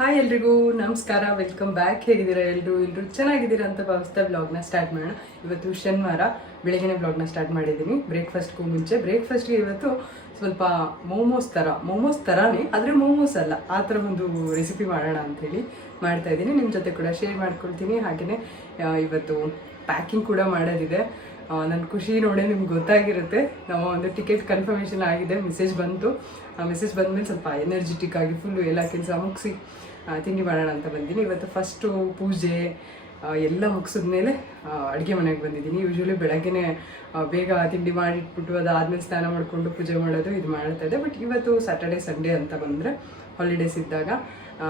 Hi ಎಲ್ರಿಗೂ ನಮಸ್ಕಾರ, welcome back. ಹೇಗಿದ್ದೀರಾ ಎಲ್ಲರೂ ಚೆನ್ನಾಗಿದ್ದೀರಾ ಅಂತ ಭಾವಿಸ್ತಾ ವ್ಲಾಗ್ನ ಸ್ಟಾರ್ಟ್ ಮಾಡೋಣ. ಇವತ್ತು ಶನಿವಾರ ಬೆಳಗ್ಗೆನೇ ವ್ಲಾಗ್ನ ಸ್ಟಾರ್ಟ್ ಮಾಡಿದ್ದೀನಿ. ಬ್ರೇಕ್ಫಾಸ್ಟ್ಗೂ ಮುಂಚೆ ಬ್ರೇಕ್ಫಾಸ್ಟ್ಗೆ ಇವತ್ತು ಸ್ವಲ್ಪ ಮೋಮೋಸ್ ಥರನೇ, ಆದರೆ ಮೋಮೋಸ್ ಅಲ್ಲ, ಆ ಥರ ಒಂದು ರೆಸಿಪಿ ಮಾಡೋಣ ಅಂಥೇಳಿ ಮಾಡ್ತಾಯಿದ್ದೀನಿ. ನಿಮ್ಮ ಜೊತೆ ಕೂಡ ಶೇರ್ ಮಾಡ್ಕೊಳ್ತೀನಿ. ಹಾಗೆಯೇ ಇವತ್ತು ಪ್ಯಾಕಿಂಗ್ ಕೂಡ ಮಾಡೋದಿದೆ. ನನ್ನ ಖುಷಿ ನೋಡಿ ನಿಮ್ಗೆ ಗೊತ್ತಾಗಿರುತ್ತೆ. ನಮ್ಮ ಒಂದು ಟಿಕೆಟ್ ಕನ್ಫರ್ಮೇಷನ್ ಆಗಿದೆ, ಮೆಸೇಜ್ ಬಂತು. ಮೆಸೇಜ್ ಬಂದಮೇಲೆ ಸ್ವಲ್ಪ ಎನರ್ಜೆಟಿಕ್ ಆಗಿ ಫುಲ್ಲು ಎಲ್ಲ ಕೆಲಸ ಮುಗಿಸಿ ತಿಂಡಿ ಮಾಡೋಣ ಅಂತ ಬಂದಿದ್ದೀನಿ. ಇವತ್ತು ಫಸ್ಟು ಪೂಜೆ ಎಲ್ಲ ಮುಗಿಸಿದ್ಮೇಲೆ ಅಡುಗೆ ಮನೆಗೆ ಬಂದಿದ್ದೀನಿ. ಯೂಶ್ವಲಿ ಬೆಳಗ್ಗೆನೇ ಬೇಗ ತಿಂಡಿ ಮಾಡಿಟ್ಬಿಟ್ಟು ಅದಾದಮೇಲೆ ಸ್ನಾನ ಮಾಡಿಕೊಂಡು ಪೂಜೆ ಮಾಡೋದು ಇದು ಮಾಡ್ತಾಯಿದ್ದೆ. ಬಟ್ ಇವತ್ತು ಸ್ಯಾಟರ್ಡೆ ಸಂಡೇ ಅಂತ ಬಂದರೆ ಹಾಲಿಡೇಸ್ ಇದ್ದಾಗ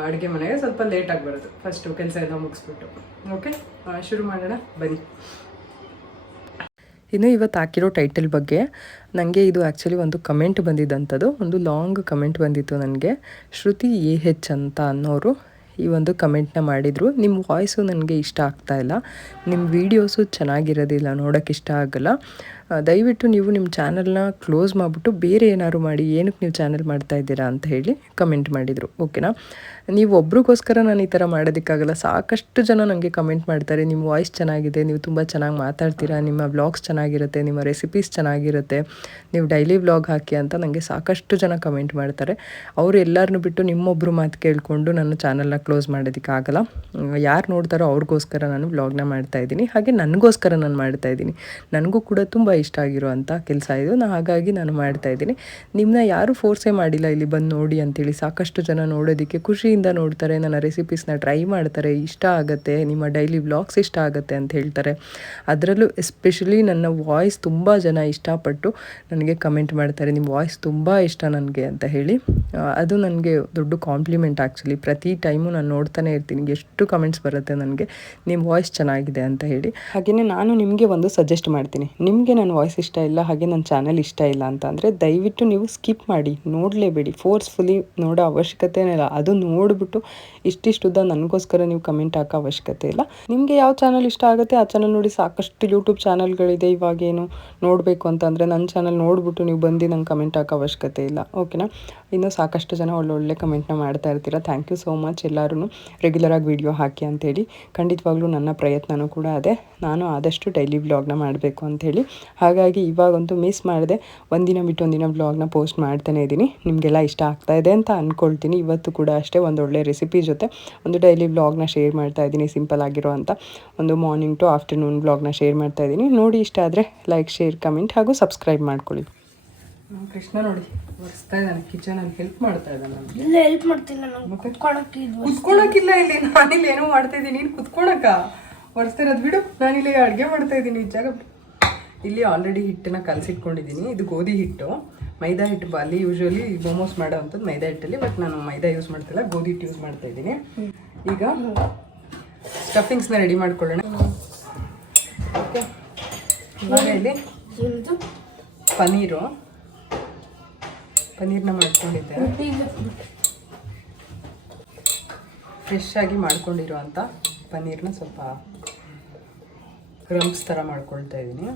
ಅಡುಗೆ ಮನೆಗೆ ಸ್ವಲ್ಪ ಲೇಟಾಗಿ ಬರೋದು. ಫಸ್ಟು ಕೆಲಸ ಎಲ್ಲ ಮುಗಿಸ್ಬಿಟ್ಟು ಓಕೆ ಶುರು ಮಾಡೋಣ ಬನ್ನಿ. ಇನ್ನು ಇವತ್ತು ಹಾಕಿರೋ ಟೈಟಲ್ ಬಗ್ಗೆ ನನಗೆ ಇದು ಆ್ಯಕ್ಚುಲಿ ಒಂದು ಕಮೆಂಟ್ ಬಂದಿದ್ದಂಥದ್ದು, ಒಂದು ಲಾಂಗ್ ಕಮೆಂಟ್ ಬಂದಿತ್ತು ನನಗೆ. ಶ್ರುತಿ AH ಅಂತ ಅನ್ನೋರು ಈ ಒಂದು ಕಮೆಂಟ್ನ ಮಾಡಿದರು. ನಿಮ್ಮ ವಾಯ್ಸು ನನಗೆ ಇಷ್ಟ ಆಗ್ತಾಯಿಲ್ಲ, ನಿಮ್ಮ ವೀಡಿಯೋಸು ಚೆನ್ನಾಗಿರೋದಿಲ್ಲ, ನೋಡೋಕ್ಕೆ ಇಷ್ಟ ಆಗೋಲ್ಲ. ದಯವಿಟ್ಟು ನೀವು ನಿಮ್ಮ ಚಾನಲ್ನ ಕ್ಲೋಸ್ ಮಾಡಿಬಿಟ್ಟು ಬೇರೆ ಏನಾದ್ರು ಮಾಡಿ, ಏನಕ್ಕೆ ನೀವು ಚಾನಲ್ ಮಾಡ್ತಾಯಿದ್ದೀರಾ ಅಂತ ಹೇಳಿ ಕಮೆಂಟ್ ಮಾಡಿದರು. ಓಕೆನಾ, ನೀವು ಒಬ್ರಿಗೋಸ್ಕರ ನಾನು ಈ ಥರ ಮಾಡೋದಕ್ಕಾಗಲ್ಲ. ಸಾಕಷ್ಟು ಜನ ನನಗೆ ಕಮೆಂಟ್ ಮಾಡ್ತಾರೆ, ನಿಮ್ಮ ವಾಯ್ಸ್ ಚೆನ್ನಾಗಿದೆ, ನೀವು ತುಂಬ ಚೆನ್ನಾಗಿ ಮಾತಾಡ್ತೀರಾ, ನಿಮ್ಮ ವ್ಲಾಗ್ಸ್ ಚೆನ್ನಾಗಿರುತ್ತೆ, ನಿಮ್ಮ ರೆಸಿಪೀಸ್ ಚೆನ್ನಾಗಿರುತ್ತೆ, ನೀವು ಡೈಲಿ ವ್ಲಾಗ್ ಹಾಕಿ ಅಂತ ನನಗೆ ಸಾಕಷ್ಟು ಜನ ಕಮೆಂಟ್ ಮಾಡ್ತಾರೆ. ಅವರು ಎಲ್ಲರನ್ನೂ ಬಿಟ್ಟು ನಿಮ್ಮೊಬ್ಬರು ಮಾತು ಕೇಳಿಕೊಂಡು ನನ್ನ ಚಾನಲ್ನ ಕ್ಲೋಸ್ ಮಾಡೋದಕ್ಕಾಗಲ್ಲ. ಯಾರು ನೋಡ್ತಾರೋ ಅವ್ರಿಗೋಸ್ಕರ ನಾನು ವ್ಲಾಗ್ನ ಮಾಡ್ತಾಯಿದ್ದೀನಿ, ಹಾಗೆ ನನಗೋಸ್ಕರ ನಾನು ಮಾಡ್ತಾಯಿದ್ದೀನಿ. ನನಗೂ ಕೂಡ ತುಂಬ ಇಷ್ಟ ಆಗಿರುವಂಥ ಕೆಲಸ ಇದು, ಹಾಗಾಗಿ ನಾನು ಮಾಡ್ತಾಯಿದ್ದೀನಿ. ನಿಮ್ಮನ್ನ ಯಾರೂ ಫೋರ್ಸೇ ಮಾಡಿಲ್ಲ ಇಲ್ಲಿ ಬಂದು ನೋಡಿ ಅಂತೇಳಿ. ಸಾಕಷ್ಟು ಜನ ನೋಡೋದಕ್ಕೆ ಖುಷಿಯಿಂದ ನೋಡ್ತಾರೆ, ನನ್ನ ರೆಸಿಪೀಸ್ನ ಟ್ರೈ ಮಾಡ್ತಾರೆ, ಇಷ್ಟ ಆಗುತ್ತೆ, ನಿಮ್ಮ ಡೈಲಿ ವ್ಲಾಗ್ಸ್ ಇಷ್ಟ ಆಗುತ್ತೆ ಅಂತ ಹೇಳ್ತಾರೆ. ಅದರಲ್ಲೂ ಎಸ್ಪೆಷಲಿ ನನ್ನ ವಾಯ್ಸ್ ತುಂಬ ಜನ ಇಷ್ಟಪಟ್ಟು ನನಗೆ ಕಮೆಂಟ್ ಮಾಡ್ತಾರೆ, ನಿಮ್ಮ ವಾಯ್ಸ್ ತುಂಬ ಇಷ್ಟ ನನಗೆ ಅಂತ ಹೇಳಿ. ಅದು ನನಗೆ ದೊಡ್ಡ ಕಾಂಪ್ಲಿಮೆಂಟ್ ಆ್ಯಕ್ಚುಲಿ. ಪ್ರತಿ ಟೈಮು ನಾನು ನೋಡ್ತಾನೆ ಇರ್ತೀನಿ, ಎಷ್ಟು ಕಮೆಂಟ್ಸ್ ಬರುತ್ತೆ ನನಗೆ ನಿಮ್ಮ ವಾಯ್ಸ್ ಚೆನ್ನಾಗಿದೆ ಅಂತ ಹೇಳಿ. ಹಾಗೆಯೇ ನಾನು ನಿಮಗೆ ಒಂದು ಸಜೆಸ್ಟ್ ಮಾಡ್ತೀನಿ. ನಿಮಗೆ ನನ್ನ ವಾಯ್ಸ್ ಇಷ್ಟ ಇಲ್ಲ, ಹಾಗೆ ನನ್ನ ಚಾನಲ್ ಇಷ್ಟ ಇಲ್ಲ ಅಂತ ಅಂದರೆ ದಯವಿಟ್ಟು ನೀವು ಸ್ಕಿಪ್ ಮಾಡಿ, ನೋಡಲೇಬೇಡಿ. ಫೋರ್ಸ್ಫುಲಿ ನೋಡೋ ಅವಶ್ಯಕತೆನೇ ಇಲ್ಲ. ಅದು ನೋಡಿಬಿಟ್ಟು ಇಷ್ಟಿಷ್ಟುದ್ದ ನನಗೋಸ್ಕರ ನೀವು ಕಮೆಂಟ್ ಹಾಕೋ ಅವಶ್ಯಕತೆ ಇಲ್ಲ. ನಿಮಗೆ ಯಾವ ಚಾನಲ್ ಇಷ್ಟ ಆಗುತ್ತೆ ಆ ಚಾನಲ್ ನೋಡಿ. ಸಾಕಷ್ಟು ಯೂಟ್ಯೂಬ್ ಚಾನಲ್ಗಳಿದೆ ಇವಾಗೇನು ನೋಡಬೇಕು ಅಂತಂದರೆ ನನ್ನ ಚಾನಲ್ ನೋಡಿಬಿಟ್ಟು ನೀವು ಬಂದು ನಂಗೆ ಕಮೆಂಟ್ ಹಾಕೋ ಅವಶ್ಯಕತೆ ಇಲ್ಲ. ಓಕೆನಾ, ಇನ್ನೂ ಸಾಕಷ್ಟು ಜನ ಒಳ್ಳೊಳ್ಳೆ ಕಮೆಂಟ್ನ ಮಾಡ್ತಾ ಇರ್ತೀರ. ಥ್ಯಾಂಕ್ ಯು ಸೋ ಮಚ್ ಎಲ್ಲರೂ ರೆಗ್ಯುಲರಾಗಿ ವೀಡಿಯೋ ಹಾಕಿ ಅಂಥೇಳಿ. ಖಂಡಿತವಾಗ್ಲೂ ನನ್ನ ಪ್ರಯತ್ನವೂ ಕೂಡ ಅದೇ, ನಾನು ಆದಷ್ಟು ಡೈಲಿ ವ್ಲಾಗ್ನ ಮಾಡಬೇಕು ಅಂಥೇಳಿ. ಹಾಗಾಗಿ ಇವಾಗಂತೂ ಮಿಸ್ ಮಾಡಿದೆ, ಒಂದಿನ ಬಿಟ್ಟು ಒಂದಿನ ವ್ಲಾಗ್ನ ಪೋಸ್ಟ್ ಮಾಡ್ತಾನೇ ಇದ್ದೀನಿ. ನಿಮಗೆಲ್ಲ ಇಷ್ಟ ಆಗ್ತಾಯಿದೆ ಅಂತ ಅಂದ್ಕೊಳ್ತೀನಿ. ಇವತ್ತು ಕೂಡ ಅಷ್ಟೇ ಒಂದೊಳ್ಳೆ ರೆಸಿಪಿ ಜೊತೆ ಒಂದು ಡೈಲಿ ವ್ಲಾಗ್ನ ಶೇರ್ ಮಾಡ್ತಾ ಇದ್ದೀನಿ. ಸಿಂಪಲ್ ಆಗಿರೋ ಅಂಥ ಒಂದು ಮಾರ್ನಿಂಗ್ ಟು ಆಫ್ಟರ್ನೂನ್ ವ್ಲಾಗ್ನ ಶೇರ್ ಮಾಡ್ತಾ ಇದ್ದೀನಿ. ನೋಡಿ ಇಷ್ಟ ಆದರೆ ಲೈಕ್, ಶೇರ್, ಕಮೆಂಟ್ ಹಾಗೂ ಸಬ್ಸ್ಕ್ರೈಬ್ ಮಾಡ್ಕೊಳ್ಳಿ. ಕೃಷ್ಣ ನೋಡಿ ಒರೆಸ್ತಾ ಇದ್ದಾನೆ, ಕಿಚನಲ್ಲಿ ಹೆಲ್ಪ್ ಮಾಡ್ತಾ ಇದ್ದಾನೆ. ಇಲ್ಲ ಹೆಲ್ಪ್ ಮಾಡ್ತಿಲ್ಲ, ನಾನು ಕುತ್ಕೊಳಕ್ಕಿಲ್ಲ ಇಲ್ಲಿ. ನಾನಿಲ್ಲಿ ಏನೋ ಮಾಡ್ತಾ ಇದ್ದೀನಿ, ನೀನು ಕುತ್ಕೊಳಕ ಒರೆಸ್ತಾ ಇರೋದು ಬಿಡು. ನಾನಿಲ್ಲಿ ಅಡುಗೆ ಮಾಡ್ತಾ ಇದ್ದೀನಿ. ಜಾಗ ಇಲ್ಲಿ ಆಲ್ರೆಡಿ ಹಿಟ್ಟನ್ನ ಕಲಸಿಟ್ಕೊಂಡಿದ್ದೀನಿ. ಇದು ಗೋಧಿ ಹಿಟ್ಟು, ಮೈದಾ ಹಿಟ್ಟು. ಅಲ್ಲಿ ಯೂಶ್ವಲಿ ಮೋಮೋಸ್ ಮಾಡೋ ಅಂಥದ್ದು ಮೈದಾ ಹಿಟ್ಟಲ್ಲಿ, ಬಟ್ ನಾನು ಮೈದಾ ಯೂಸ್ ಮಾಡ್ತಿಲ್ಲ, ಗೋಧಿ ಹಿಟ್ಟು ಯೂಸ್ ಮಾಡ್ತಾ ಇದ್ದೀನಿ. ಈಗ ಸ್ಟಫಿಂಗ್ಸ್ನ ರೆಡಿ ಮಾಡ್ಕೊಳ್ಳೋಣ. ಓಕೆ, ಇವಾಗ ಇಲ್ಲಿ ಪನ್ನೀರ್ನ ಮಾಡ್ಕೊಂಡಿದ್ದೆ. ಫ್ರೆಶ್ ಆಗಿ ಮಾಡ್ಕೊಂಡಿರುವಂಥ ಪನ್ನೀರ್ನ ಸ್ವಲ್ಪ ಕ್ರಮ್ಸ್ ಥರ ಮಾಡ್ಕೊಳ್ತಾ ಇದ್ದೀನಿ.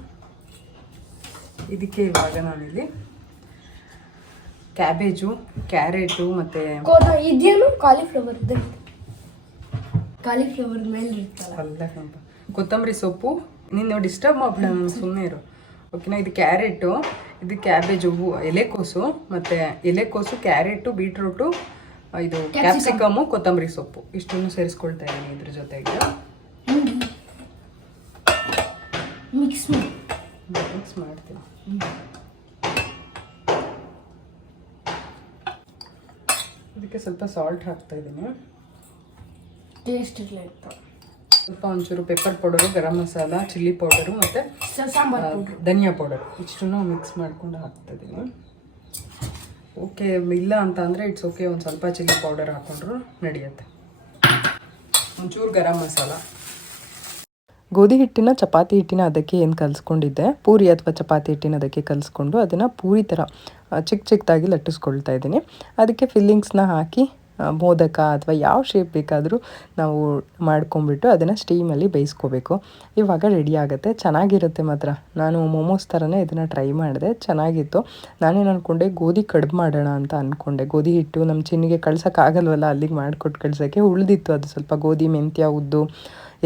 ಇದಕ್ಕೆ ಇವಾಗ ನಾನಿಲ್ಲಿ ಕ್ಯಾಬೇಜು, ಕ್ಯಾರೆಟು ಮತ್ತು ಇದೇನು ಕಾಲಿಫ್ಲವರ್ ಮೇಲೆ ಇರ್ತಲ್ಲ, ಅಲ್ಲ ಕೊತ್ತಂಬರಿ ಸೊಪ್ಪು. ನೀನು ಡಿಸ್ಟರ್ಬ್ ಮಾಡ್ಬಿಡ, ಸುಮ್ಮನೆ ಇರು. ಓಕೆನಾ, ಇದು ಕ್ಯಾರೆಟು, ಇದು ಕ್ಯಾಬೇಜು, ಎಲೆಕೋಸು, ಮತ್ತು ಎಲೆಕೋಸು, ಕ್ಯಾರೆಟು, ಬೀಟ್ರೂಟು, ಇದು ಕ್ಯಾಪ್ಸಿಕಮ್ಮು, ಕೊತ್ತಂಬರಿ ಸೊಪ್ಪು, ಇಷ್ಟನ್ನು ಸೇರಿಸ್ಕೊಳ್ತಾ ಇದ್ದೀನಿ ಇದ್ರ ಜೊತೆಗೆ. ಮಿಕ್ಸ್ ಮಾಡ್ತೀನಿ. ಇದಕ್ಕೆ ಸ್ವಲ್ಪ ಸಾಲ್ಟ್ ಹಾಕ್ತಾ ಇದ್ದೀನಿ, ಟೇಸ್ಟ್ ಇರಲಿ ಅಂತ. ಸ್ವಲ್ಪ ಒಂಚೂರು pepper powder, garam masala, chilli powder ಮತ್ತು ಧನಿಯಾ ಪೌಡರು ಇಷ್ಟನ್ನು ಮಿಕ್ಸ್ ಮಾಡ್ಕೊಂಡು ಹಾಕ್ತಾಯಿದ್ದೀನಿ. ಓಕೆ, ಇಲ್ಲ ಅಂತ ಅಂದರೆ ಇಟ್ಸ್ ಓಕೆ, ಒಂದು ಸ್ವಲ್ಪ ಚಿಲ್ಲಿ ಪೌಡರ್ ಹಾಕ್ಕೊಂಡ್ರು ನಡೆಯುತ್ತೆ. ಒಂಚೂರು ಗರಂ ಮಸಾಲ. ಗೋಧಿ ಹಿಟ್ಟಿನ ಚಪಾತಿ ಹಿಟ್ಟಿನ ಅದಕ್ಕೆ ಏನು ಕಲಿಸ್ಕೊಂಡಿದ್ದೆ, ಪೂರಿ ಅಥವಾ ಚಪಾತಿ ಹಿಟ್ಟಿನ ಅದಕ್ಕೆ ಕಲಿಸ್ಕೊಂಡು ಅದನ್ನು ಪೂರಿ ಥರ ಚಿಕ್ಕದಾಗಿ ಲಟ್ಟಿಸ್ಕೊಳ್ತಾ ಇದ್ದೀನಿ. ಅದಕ್ಕೆ ಫಿಲ್ಲಿಂಗ್ಸ್ನ ಹಾಕಿ ಮೋದಕ ಅಥವಾ ಯಾವ ಶೇಪ್ ಬೇಕಾದರೂ ನಾವು ಮಾಡ್ಕೊಂಬಿಟ್ಟು ಅದನ್ನು ಸ್ಟೀಮಲ್ಲಿ ಬೇಯಿಸ್ಕೋಬೇಕು. ಇವಾಗ ರೆಡಿ ಆಗುತ್ತೆ, ಚೆನ್ನಾಗಿರುತ್ತೆ ಮಾತ್ರ. ನಾನು ಮೋಮೋಸ್ ಥರನೇ ಇದನ್ನು ಟ್ರೈ ಮಾಡಿದೆ, ಚೆನ್ನಾಗಿತ್ತು. ನಾನೇನು ಅಂದ್ಕೊಂಡೆ ಗೋಧಿ ಕಡುಬು ಮಾಡೋಣ ಅಂತ ಅಂದ್ಕೊಂಡೆ. ಗೋಧಿ ಹಿಟ್ಟು ನಮ್ಮ ಚಿನ್ನಿಗೆ ಕಳ್ಸೋಕ್ಕಾಗಲ್ವಲ್ಲ ಅಲ್ಲಿಗೆ ಮಾಡಿಕೊಟ್ಟು ಕಳ್ಸೋಕ್ಕೆ, ಉಳಿದಿತ್ತು ಅದು ಸ್ವಲ್ಪ ಗೋಧಿ ಮೆಂತ್ಯ ಉದ್ದು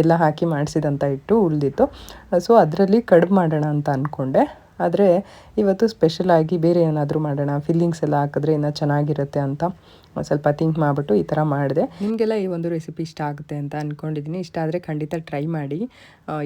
ಎಲ್ಲ ಹಾಕಿ ಮಾಡಿಸಿದಂಥ ಹಿಟ್ಟು ಉಳಿದಿತ್ತು. ಸೊ ಅದರಲ್ಲಿ ಕಡುಬು ಮಾಡೋಣ ಅಂತ ಅಂದ್ಕೊಂಡೆ. ಆದರೆ ಇವತ್ತು ಸ್ಪೆಷಲಾಗಿ ಬೇರೆ ಏನಾದರೂ ಮಾಡೋಣ, ಫಿಲ್ಲಿಂಗ್ಸ್ ಎಲ್ಲ ಹಾಕಿದ್ರೆ ಇನ್ನೂ ಚೆನ್ನಾಗಿರುತ್ತೆ ಅಂತ ಸ್ವಲ್ಪ ಥಿಂಕ್ ಮಾಡಿಬಿಟ್ಟು ಈ ಥರ ಮಾಡಿದೆ. ನಿಮಗೆಲ್ಲ ಈ ಒಂದು ರೆಸಿಪಿ ಇಷ್ಟ ಆಗುತ್ತೆ ಅಂತ ಅಂದ್ಕೊಂಡಿದ್ದೀನಿ. ಇಷ್ಟ ಆದರೆ ಖಂಡಿತ ಟ್ರೈ ಮಾಡಿ.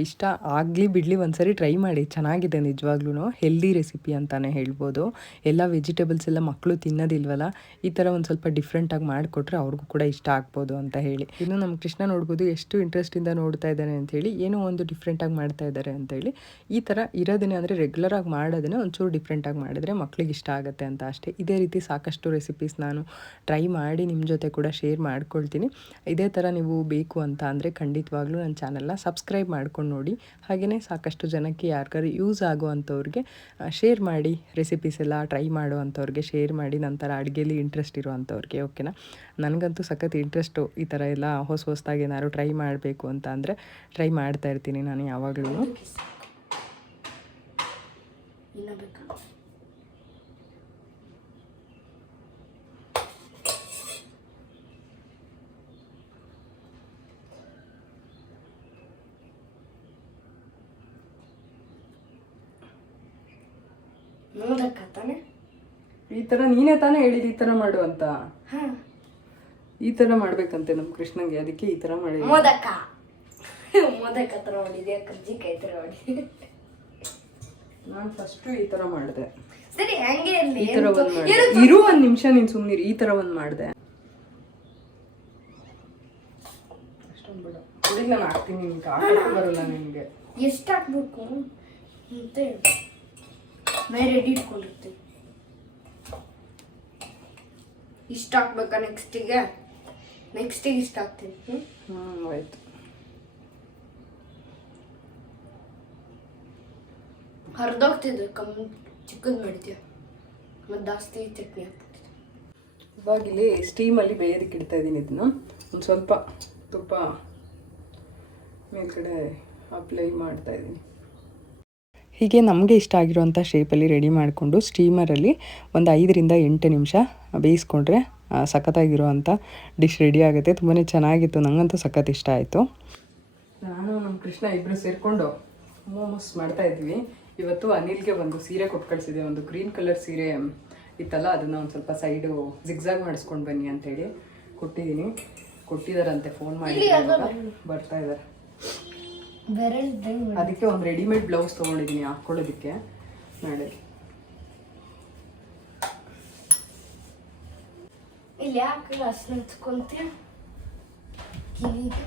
ಇಷ್ಟ ಆಗಲಿ ಬಿಡಲಿ ಒಂದ್ಸರಿ ಟ್ರೈ ಮಾಡಿ, ಚೆನ್ನಾಗಿದೆ ನಿಜವಾಗ್ಲೂ. ಹೆಲ್ದಿ ರೆಸಿಪಿ ಅಂತಲೇ ಹೇಳ್ಬೋದು. ಎಲ್ಲ ವೆಜಿಟೇಬಲ್ಸ್ ಎಲ್ಲ ಮಕ್ಕಳು ತಿನ್ನೋದಿಲ್ವಲ್ಲ, ಈ ಥರ ಒಂದು ಸ್ವಲ್ಪ ಡಿಫ್ರೆಂಟಾಗಿ ಮಾಡಿಕೊಟ್ರೆ ಅವ್ರಿಗೂ ಕೂಡ ಇಷ್ಟ ಆಗ್ಬೋದು ಅಂತ ಹೇಳಿ. ಇನ್ನು ನಮ್ಮ ಕೃಷ್ಣ ನೋಡ್ಬೋದು ಎಷ್ಟು ಇಂಟ್ರೆಸ್ಟಿಂದ ನೋಡ್ತಾ ಇದ್ದಾನೆ ಅಂಥೇಳಿ, ಏನೋ ಒಂದು ಡಿಫ್ರೆಂಟಾಗಿ ಮಾಡ್ತಾ ಇದ್ದಾರೆ ಅಂತೇಳಿ. ಈ ಥರ ಇರೋದನ್ನೇ ಅಂದರೆ ರೆಗ್ಯುಲರಾಗಿ ಮಾಡೋದನ್ನೇ ಒಂಚೂರು ಡಿಫ್ರೆಂಟಾಗಿ ಮಾಡಿದರೆ ಮಕ್ಳಿಗೆ ಇಷ್ಟ ಆಗುತ್ತೆ ಅಂತ ಅಷ್ಟೇ. ಇದೇ ರೀತಿ ಸಾಕಷ್ಟು ರೆಸಿಪೀಸ್ ನಾನು ಟ್ರೈ ಮಾಡಿ ನಿಮ್ಮ ಜೊತೆ ಕೂಡ ಶೇರ್ ಮಾಡ್ಕೊಳ್ತೀನಿ. ಇದೇ ಥರ ನೀವು ಬೇಕು ಅಂತ ಅಂದರೆ ಖಂಡಿತವಾಗ್ಲೂ ನನ್ನ ಚಾನಲ್ನ ಸಬ್ಸ್ಕ್ರೈಬ್ ಮಾಡ್ಕೊಂಡು ನೋಡಿ. ಹಾಗೆಯೇ ಸಾಕಷ್ಟು ಜನಕ್ಕೆ ಯಾರಿಗಾರು ಯೂಸ್ ಆಗುವಂಥವ್ರಿಗೆ ಶೇರ್ ಮಾಡಿ, ರೆಸಿಪೀಸ್ ಎಲ್ಲ ಟ್ರೈ ಮಾಡುವಂಥವ್ರಿಗೆ ಶೇರ್ ಮಾಡಿ, ನಂತರ ಅಡುಗೆಯಲ್ಲಿ ಇಂಟ್ರೆಸ್ಟ್ ಇರುವಂಥವ್ರಿಗೆ. ಓಕೆನಾ? ನನಗಂತೂ ಸಖತ್ ಇಂಟ್ರೆಸ್ಟು ಈ ಥರ ಎಲ್ಲ ಹೊಸದಾಗಿ ಏನಾದ್ರು ಟ್ರೈ ಮಾಡಬೇಕು ಅಂತ ಅಂದರೆ ಟ್ರೈ ಮಾಡ್ತಾ ಇರ್ತೀನಿ ನಾನು ಯಾವಾಗಲೂ. ಈ ಥರ ನೀನೇ ತಾನೇ ಹೇಳಿದ್ದು ಈ ಥರ ಮಾಡು ಅಂತ. ಈ ಥರ ಮಾಡ್ಬೇಕಂತೆ ನಮ್ಮ ಕೃಷ್ಣಂಗೆ, ಅದಕ್ಕೆ ಈ ಥರ ಮಾಡಿ. ಮೋದಕ ಥರ ಮಾಡಿದೆ, ಕರ್ಜಿಕಾಯಿ ಥರ ಮಾಡಿದೆ. ನಾನು ಫಸ್ಟು ಈ ಥರ ಮಾಡಿದೆ. ಸರಿ, ಹಂಗೆ ಈ ಥರ ಒಂದು ಮಾಡಿದೆ. ಇರು ಒಂದು ನಿಮಿಷ, ನೀನು ಸುಮ್ಮನಿರು. ಈ ಥರ ಒಂದು ಮಾಡಿದೆ. ಅಷ್ಟೊಂದು ಬಿಡು, ಕುಡಿಗೆ ನಾನು ಹಾಕ್ತೀನಿ. ನಿಮ್ಗೆ ಹಾಕಕ್ಕೆ ಬರೋಲ್ಲ ನಿಮಗೆ. ಎಷ್ಟು ಹಾಕ್ಬೇಕು ಅಂತ ನಾ ರೆಡಿ ಇಟ್ಕೊಂಡಿರ್ತೀನಿ. ಇಷ್ಟ ಹಾಕ್ಬೇಕಾ ನೆಕ್ಸ್ಟಿಗೆ ಇಷ್ಟ ಹಾಕ್ತೀನಿ. ಆಯ್ತು. ಹರಿದೋಗ್ತಿದ್ರು ಚಿಕ್ಕದು ಮಾಡಿದ್ಯಾ, ಮತ್ತು ಜಾಸ್ತಿ ಚಟ್ನಿ ಹಾಕ್ತಿದ್ದೆ. ಇವಾಗ ಇಲ್ಲಿ ಸ್ಟೀಮಲ್ಲಿ ಬೇಯೋದಕ್ಕೆ ಇಡ್ತಾ ಇದ್ದೀನಿ. ಇದನ್ನು ಒಂದು ಸ್ವಲ್ಪ ತುಪ್ಪ ಮೇಲ್ಗಡೆ ಅಪ್ಲೈ ಮಾಡ್ತಾ ಇದ್ದೀನಿ. ಹೀಗೆ ನಮಗೆ ಇಷ್ಟ ಆಗಿರೋಂಥ ಶೇಪಲ್ಲಿ ರೆಡಿ ಮಾಡಿಕೊಂಡು ಸ್ಟೀಮರಲ್ಲಿ ಒಂದು 5ರಿಂದ 8 ನಿಮಿಷ ಬೇಯಿಸ್ಕೊಂಡ್ರೆ ಸಖತ್ತಾಗಿರೋವಂಥ ಡಿಶ್ ರೆಡಿ ಆಗುತ್ತೆ. ತುಂಬಾ ಚೆನ್ನಾಗಿತ್ತು, ನನಗಂತೂ ಸಖತ್ ಇಷ್ಟ ಆಯಿತು. ನಾನು ನಮ್ಮ ಕೃಷ್ಣ ಇಬ್ಬರು ಸೇರಿಕೊಂಡು ಮೋಮೋಸ್ ಮಾಡ್ತಾ ಇದ್ವಿ. ಇವತ್ತು ಅನಿಲ್ಗೆ ಒಂದು ಸೀರೆ ಕೊಟ್ಟು ಕಳಿಸಿದೆ. ಒಂದು ಗ್ರೀನ್ ಕಲರ್ ಸೀರೆ ಇತ್ತಲ್ಲ, ಅದನ್ನು ಒಂದು ಸ್ವಲ್ಪ ಸೈಡು ಜಿಗ್ಜಾಗ್ ಮಾಡಿಸ್ಕೊಂಡು ಬನ್ನಿ ಅಂತೇಳಿ ಕೊಟ್ಟಿದ್ದಾರಂತೆ. ಫೋನ್ ಮಾಡಿ ಬರ್ತಾ ಇದ್ದಾರೆ. ಅದಕ್ಕೆ ಒಂದು ರೆಡಿಮೇಡ್ ಬ್ಲೌಸ್ ತೊಗೊಂಡಿದ್ದೀನಿ ಹಾಕ್ಕೊಳ್ಳೋದಕ್ಕೆ ನಾಳೆ. ಇಲ್ಲಿ ಯಾಕೆ ಹಸ್ನ ಹಚ್ಕೊಂತೀಯ? ಕಿವಿಗೆ